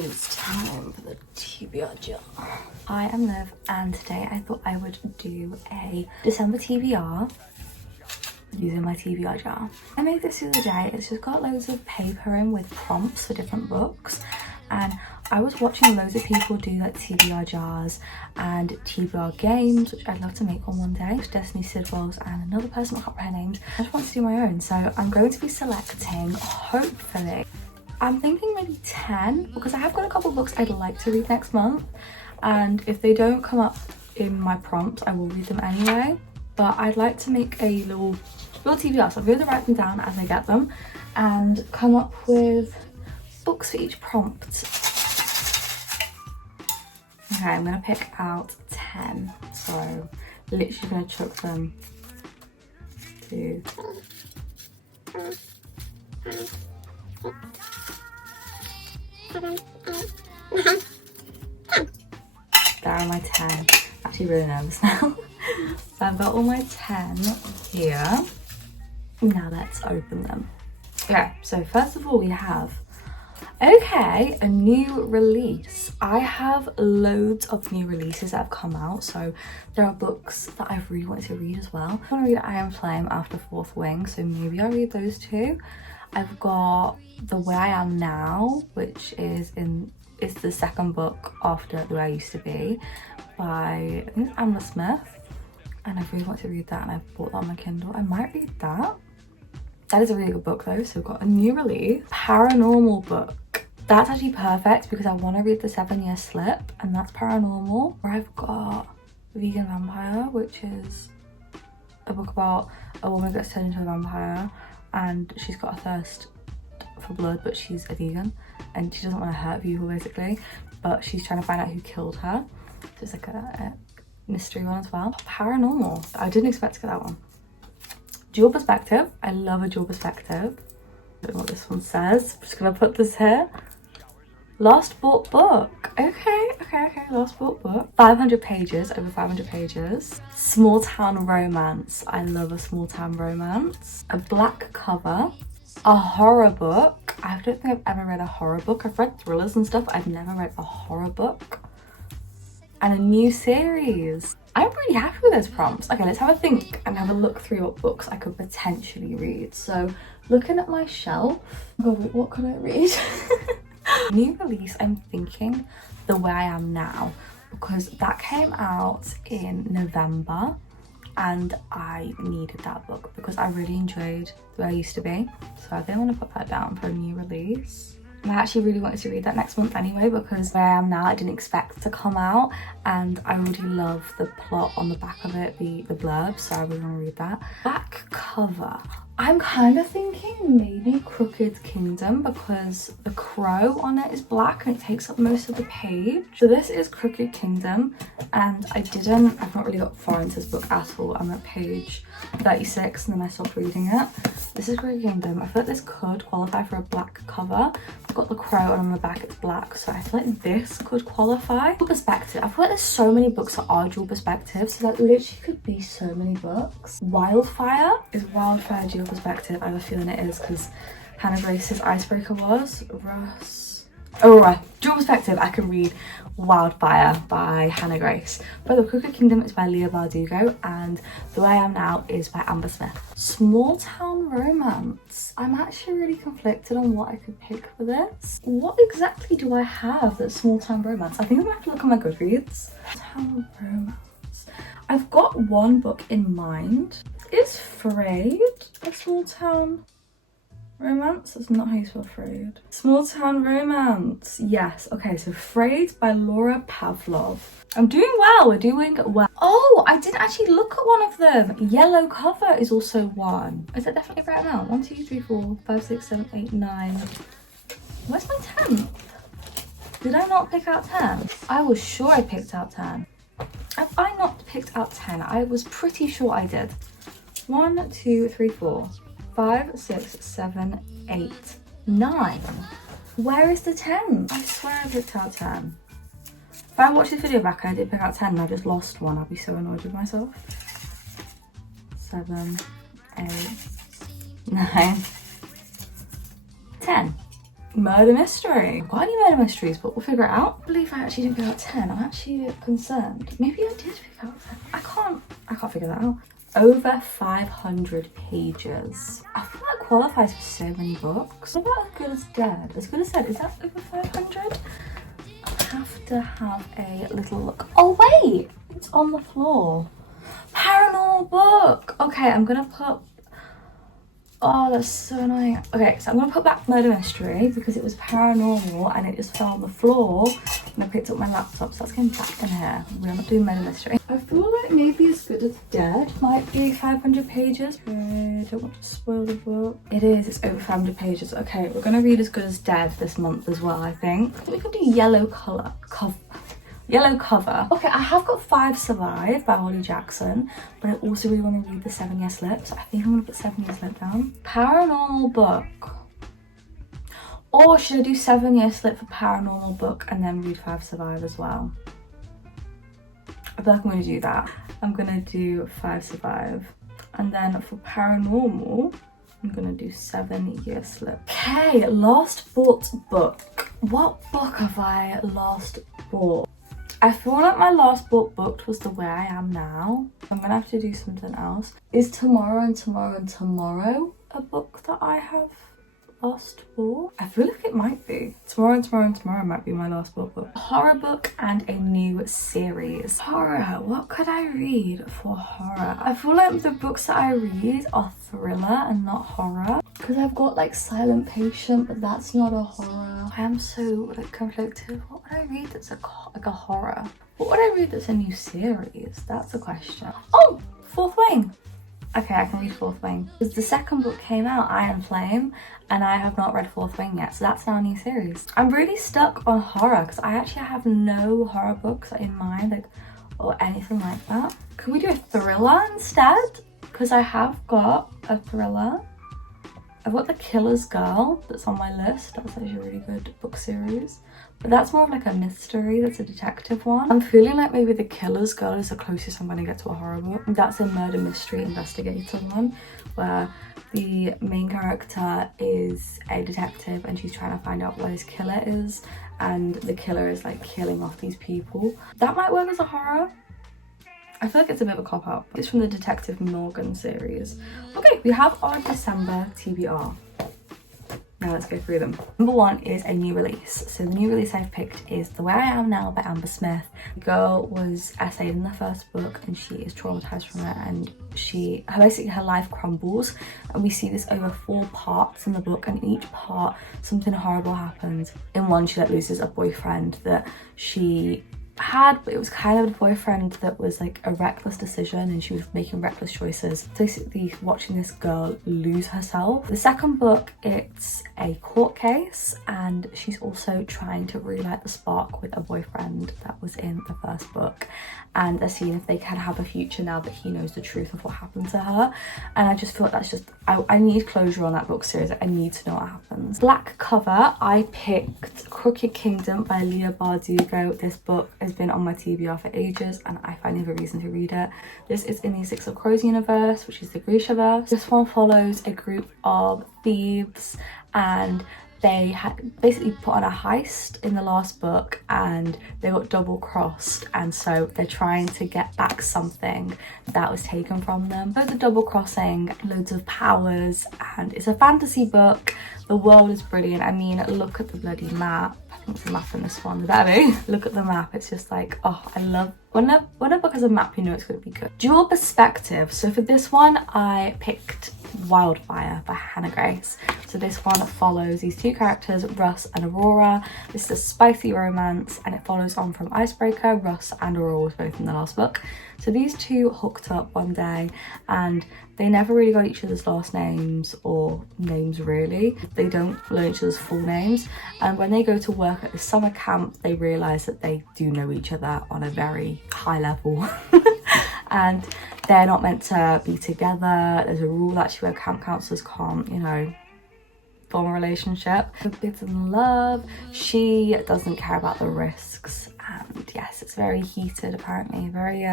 It's time for the TBR jar. Hi, I'm Liv, and today I thought I would do a December TBR using my TBR jar. I made this the other day. It's just got loads of paper in with prompts for different books, and I was watching loads of people do like TBR jars and TBR games, which I'd love to make on one day. Destiny Sidwell's and another person, I can't remember her names. I just want to do my own, so I'm going to be selecting, hopefully, I'm thinking maybe 10, because I have got a couple of books I'd like to read next month, and if they don't come up in my prompts, I will read them anyway. But I'd like to make a little TBR, so I'm going to write them down as I get them and come up with books for each prompt. Okay, I'm going to pick out 10, so literally going to chuck them to... There are my 10. Actually really nervous now. So I've got all my 10 here. Now let's open them. Okay, so first of all we have, okay, a new release. I have loads of new releases that have come out, so there are books that I've really wanted to read as well. I want to read HiI'mLiv after Fourth Wing, so maybe I'll read those two. I've got The Way I Am Now, which is the second book after The Way I Used to Be by, I think it's Amber Smith, and I really want to read that, and I've bought that on my Kindle. I might read that. That is a really good book though. So we've got a new release, paranormal book. That's actually perfect because I want to read The 7-Year Slip, and that's paranormal. Or I've got Vegan Vampire, which is a book about a woman that gets turned into a vampire and she's got a thirst for blood, but she's a vegan and she doesn't want to hurt people basically, but she's trying to find out who killed her. So it's like a mystery one as well. Paranormal, I didn't expect to get that one. Dual perspective, I love a dual perspective. I don't know what this one says, I'm just gonna put this here. Last bought book, okay, last bought book. 500 pages, over 500 pages. Small town romance, I love a small town romance. A black cover, a horror book. I don't think I've ever read a horror book. I've read thrillers and stuff, I've never read a horror book. And a new series. I'm really happy with those prompts. Okay, let's have a think and have a look through what books I could potentially read. So looking at my shelf, oh wait, what could I read? New release, I'm thinking The Way I Am Now, because that came out in November and I needed that book because I really enjoyed The Way I Used to Be. So I think I want to put that down for a new release. I actually really wanted to read that next month anyway, because Where I Am Now I didn't expect to come out, and I already love the plot on the back of it, the blurb, so I really want to read that. Back cover, I'm kind of thinking maybe Crooked Kingdom, because the crow on it is black and it takes up most of the page. So this is Crooked Kingdom, and I've not really got far into this book at all. I'm at page 36 and then I stopped reading it. This is Crooked Kingdom. I feel like this could qualify for a black cover. I've got the crow and on the back it's black, so I feel like this could qualify. Dual perspective, I feel like there's so many books that are dual perspective, so that literally could be so many books. Wildfire, is Wildfire dual perspective? I have a feeling it is, because Hannah Grace's Icebreaker was. Right, dual perspective, I can read Wildfire by Hannah Grace. But The Crooked Kingdom is by Leah Bardugo, and The Way I Am Now is by Amber Smith. Small town romance, I'm actually really conflicted on what I could pick for this. What exactly do I have that's small town romance? I think I'm gonna have to look on my Goodreads. Town romance, I've got one book in mind. Is Frayed a small town romance? That's not how you spell Frayed. Small town romance, yes. Okay, so Frayed by Laura Pavlov. I'm doing well, we're doing well. Oh, I didn't actually look at one of them. Yellow cover is also one. Is that definitely the right amount? 1, 2, 3, 4, 5, 6, 7, 8, 9. Where's my 10th? Did I not pick out 10? I was sure I picked out 10. Have I not picked out 10? I was pretty sure I did. 1, 2, 3, 4, 5, 6, 7, 8, 9. Where is the 10? I swear I picked out 10. If I watch this video back and I did pick out 10 and I just lost one, I'll be so annoyed with myself. 7, 8, 9, 10. murder mystery. I've got any murder mysteries, but we'll figure it out. I believe I actually didn't pick out 10. I'm actually concerned. Maybe I did pick out 10. I can't figure that out. Over 500 pages. I feel like qualifies for so many books. What about As Good as Dead? As Good as Dead, is that over 500? I'll have to have a little look. Oh wait, it's on the floor. Paranormal book. Okay, I'm gonna put, oh, that's so annoying. Okay, so I'm gonna put back murder mystery because it was paranormal and it just fell on the floor when I picked up my laptop, so that's going back in here. We're not doing murder mystery. I feel like maybe As Good as Dead might be 500 pages. I don't want to spoil the book. It is, it's over 500 pages. Okay, we're gonna read As Good as Dead this month as well, I think. We could do yellow cover. Okay, I have got 5 Survive by Holly Jackson, but I also really want to read the 7 Year Slip, so I think I'm going to put 7 Year Slip down. Paranormal book. Or should I do 7 Year Slip for paranormal book and then read 5 Survive as well? I feel like I'm going to do that. I'm going to do 5 Survive. And then for paranormal, I'm going to do 7 Year Slip. Okay, last bought book. What book have I last bought? I feel like my last book booked was The Way I Am Now. I'm gonna have to do something else. Is Tomorrow and Tomorrow and Tomorrow a book that I have last bought? I feel like it might be. Tomorrow and Tomorrow and Tomorrow might be my last book book. Horror book and a new series. Horror, what could I read for horror? I feel like the books that I read are thriller and not horror. Because I've got like Silent Patient, but that's not a horror. I am so like conflicted. What would I read that's like a horror? What would I read that's a new series? That's a question. Oh, Fourth Wing. Okay, I can read Fourth Wing. Because the second book came out, Iron Flame, and I have not read Fourth Wing yet, so that's now a new series. I'm really stuck on horror because I actually have no horror books in mind, like, or anything like that. Could we do a thriller instead? Because I have got a thriller. I've got The Killer's Girl that's on my list. That's actually a really good book series. But that's more of like a mystery, that's a detective one. I'm feeling like maybe The Killer's Girl is the closest I'm going to get to a horror book. That's a murder mystery investigator one where the main character is a detective and she's trying to find out what his killer is, and the killer is like killing off these people. That might work as a horror. I feel like it's a bit of a cop-out. It's from the Detective Morgan series. Okay, we have our December TBR. Now let's go through them. Number 1 is a new release. So the new release I've picked is The Way I Am Now by Amber Smith. The girl was essayed in the first book and she is traumatized from it, and basically her life crumbles, and we see this over 4 parts in the book, and in each part something horrible happens. In one, she like loses a boyfriend that she had, but it was kind of a boyfriend that was like a reckless decision and she was making reckless choices. Basically watching this girl lose herself. The second book, it's a court case and she's also trying to relight the spark with a boyfriend that was in the first book, and they're seeing if they can have a future now that he knows the truth of what happened to her. And I just feel like that's just, I need closure on that book series. I need to know what happens. Black cover, I picked Crooked Kingdom by Leah Bardugo. This book has been on my TBR for ages and I finally have a reason to read it. This is in the Six of Crows universe, which is the Grishaverse. This one follows a group of thieves, and they had basically put on a heist in the last book and they got double crossed, and so they're trying to get back something that was taken from them. Loads of double crossing, loads of powers, and it's a fantasy book. The world is brilliant. I mean, look at the bloody map. I think it's a map in this one, the baby. Look at the map. It's just like, oh, I love when a book has a map, you know it's going to be good. Dual perspective. So for this one, I picked Wildfire by Hannah Grace. So this one follows these 2 characters, Russ and Aurora. This is a spicy romance and it follows on from Icebreaker. Russ and Aurora was both in the last book. So these 2 hooked up one day and they never really got each other's last names or names really. They don't learn each other's full names. And when they go to work at the summer camp, they realise that they do know each other on a very high level. And they're not meant to be together. There's a rule actually where camp counselors can't, you know, form a relationship. Forbidden love. She doesn't care about the risks. And yes, it's very heated apparently. Very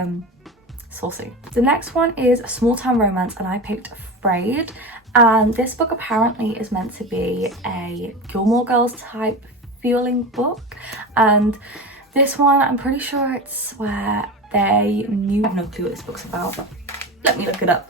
saucy. The next one is a small town romance, and I picked Frayed. And this book apparently is meant to be a Gilmore Girls type feeling book. And this one, I'm pretty sure it's where they knew. I have no clue what this book's about. Let me look it up.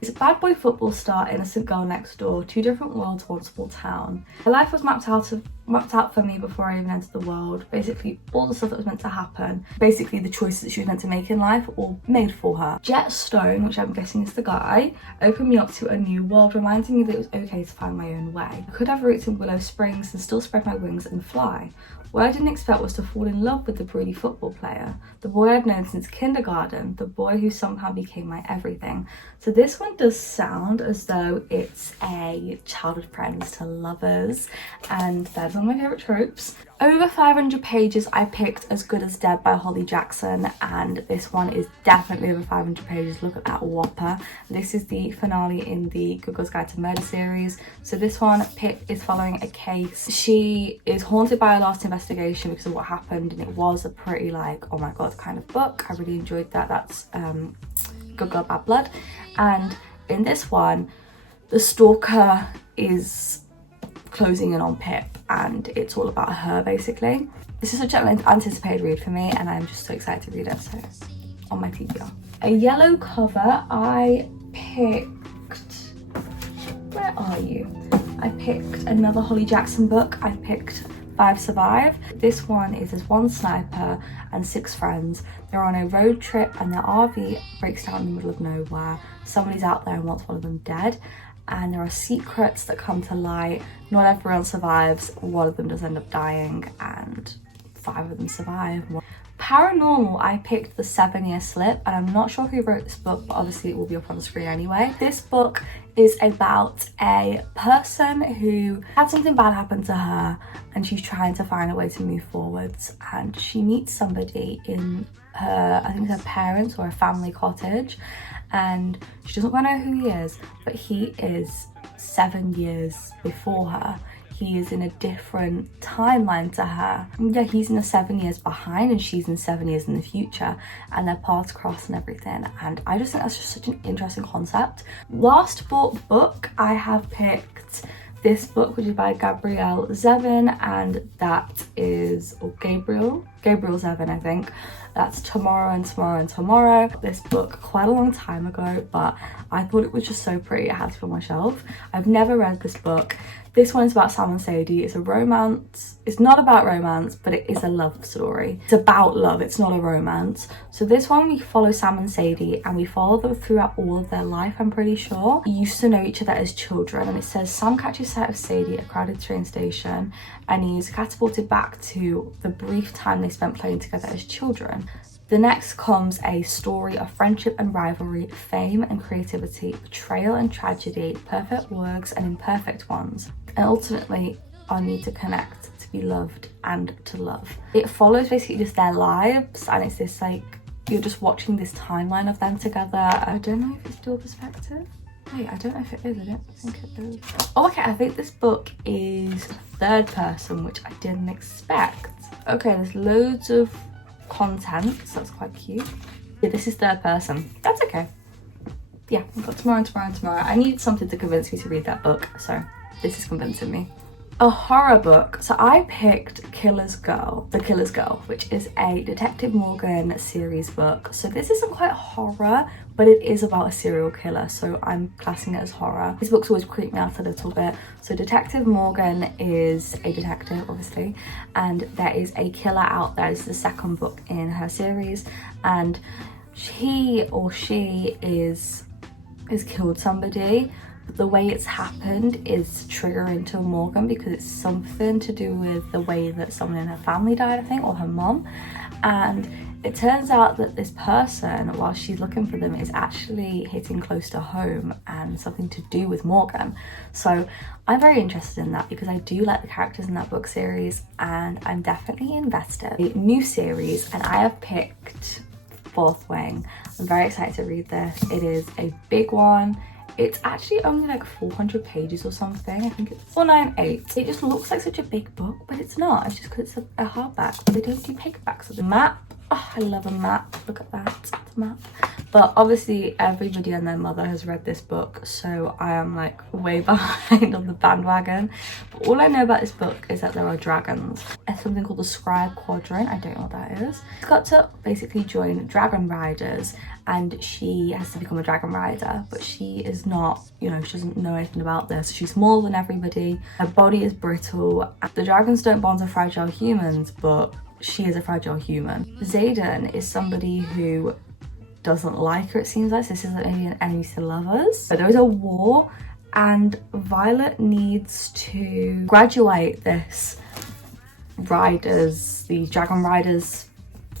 It's a bad boy football star, innocent girl next door, two different worlds, one small town. Her life was mapped out for me before I even entered the world. Basically, all the stuff that was meant to happen, basically the choices that she was meant to make in life, all made for her. Jet Stone, which I'm guessing is the guy, opened me up to a new world, reminding me that it was okay to find my own way. I could have roots in Willow Springs and still spread my wings and fly. What I didn't expect was to fall in love with the broody football player, the boy I'd known since kindergarten, the boy who somehow became my everything. So this one does sound as though it's a childhood friends to lovers, and that's one of my favourite tropes. Over 500 pages, I picked As Good as Dead by Holly Jackson, and this one is definitely over 500 pages. Look at that whopper. This is the finale in the Good Girls Guide to Murder series. So this one is following a case. She is haunted by a last investigation because of what happened, and it was a pretty like, oh my god kind of book. I really enjoyed that. That's Good Girl Bad Blood. And in this one, the stalker is closing in on Pip, and it's all about her basically. This is such an anticipated read for me, and I'm just so excited to read it. So on my TBR. A yellow cover, I picked, where are you? I picked another Holly Jackson book. I picked 5 Survive. This one is there's one sniper and 6 friends. They're on a road trip and their RV breaks down in the middle of nowhere. Somebody's out there and wants one of them dead. And there are secrets that come to light. Not everyone survives. One of them does end up dying, and 5 of them survive. Paranormal, I picked The 7-Year Slip, and I'm not sure who wrote this book, but obviously it will be up on the screen anyway. This book is about a person who had something bad happen to her, and she's trying to find a way to move forwards, and she meets somebody in her, I think it's her parents or a family cottage, and she doesn't want to know who he is, but he is 7 years before her. He is in a different timeline to her. Yeah, he's in the 7 years behind and she's in 7 years in the future, and their paths cross and everything. And I just think that's just such an interesting concept. Last book, I have picked this book, which is by Gabrielle Zevin, and that is, or Gabriel Zevin, I think. That's Tomorrow and Tomorrow and Tomorrow. This book quite a long time ago, but I thought it was just so pretty it had to be on my shelf. I've never read this book. This one is about Sam and Sadie. It's a romance. It's not about romance, but it is a love story. It's about love, it's not a romance. So this one we follow Sam and Sadie, and we follow them throughout all of their life, I'm pretty sure. We used to know each other as children, and it says Sam catches sight of Sadie at a crowded train station, and he's catapulted back to the brief time they spent playing together as children. The next comes a story of friendship and rivalry, fame and creativity, betrayal and tragedy, perfect works and imperfect ones, and ultimately our need to connect, to be loved and to love. It follows basically just their lives, and it's this like, you're just watching this timeline of them together. I don't know if it's dual perspective. Wait, I don't know if it is. I don't think it is. Oh, okay, I think this book is third person, which I didn't expect. Okay, there's loads of content, so that's quite cute. Yeah, this is third person. That's okay. Yeah, I've got Tomorrow and Tomorrow and Tomorrow. I needed something to convince me to read that book, so this is convincing me. A horror book. So I picked The Killer's Girl, which is a Detective Morgan series book. So this isn't quite horror, but it is about a serial killer, so I'm classing it as horror. These books always creep me out a little bit. So Detective Morgan is a detective, obviously, and there is a killer out there. This is the second book in her series, and he or she is killed somebody. The way it's happened is triggering to Morgan because it's something to do with the way that someone in her family died, I think, or her mom. And it turns out that this person, while she's looking for them, is actually hitting close to home and something to do with Morgan. So I'm very interested in that because I do like the characters in that book series, and I'm definitely invested. A new series, and I have picked Fourth Wing. I'm very excited to read this. It is a big one. It's actually only like 400 pages or something. I think it's 498. It just looks like such a big book, but it's not. It's just because it's a hardback. But they don't do paperbacks. So the map, oh, I love a map. Look at that, the map. But obviously everybody and their mother has read this book, so I am like way behind on the bandwagon. But all I know about this book is that there are dragons. It's something called the Scribe Quadrant. I don't know what that is. She's got to basically join dragon riders, and she has to become a dragon rider, but she is not, you know, she doesn't know anything about this. She's smaller than everybody. Her body is brittle. The dragons don't bond with fragile humans, but she is a fragile human. Xaden is somebody who doesn't like her, it seems like. So this isn't maybe an enemies to lovers. But there is a war, and Violet needs to graduate this these dragon riders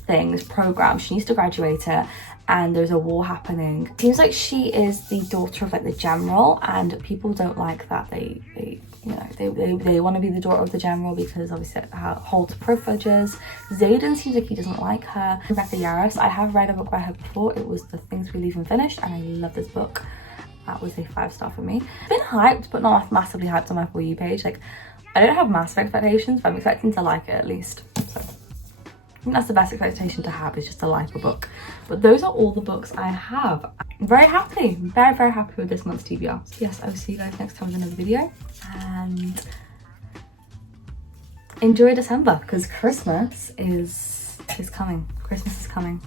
things program. She needs to graduate it, and there's a war happening. It seems like she is the daughter of like the general, and people don't like that. They want to be the daughter of the general because obviously it holds privileges. Xaden seems like he doesn't like her. Rebecca Yarros, I have read a book by her before. It was The Things We Leave Unfinished, and I love this book. That was a 5-star for me. Been hyped, but not massively hyped on my For You page. Like, I don't have massive expectations, but I'm expecting to like it at least. So I think that's the best expectation to have, is just to like a book. But those are all the books I have. I'm very happy, very, very happy with this month's TBR. So yes, I will see you guys next time with another video. And enjoy December, because Christmas is coming. Christmas is coming.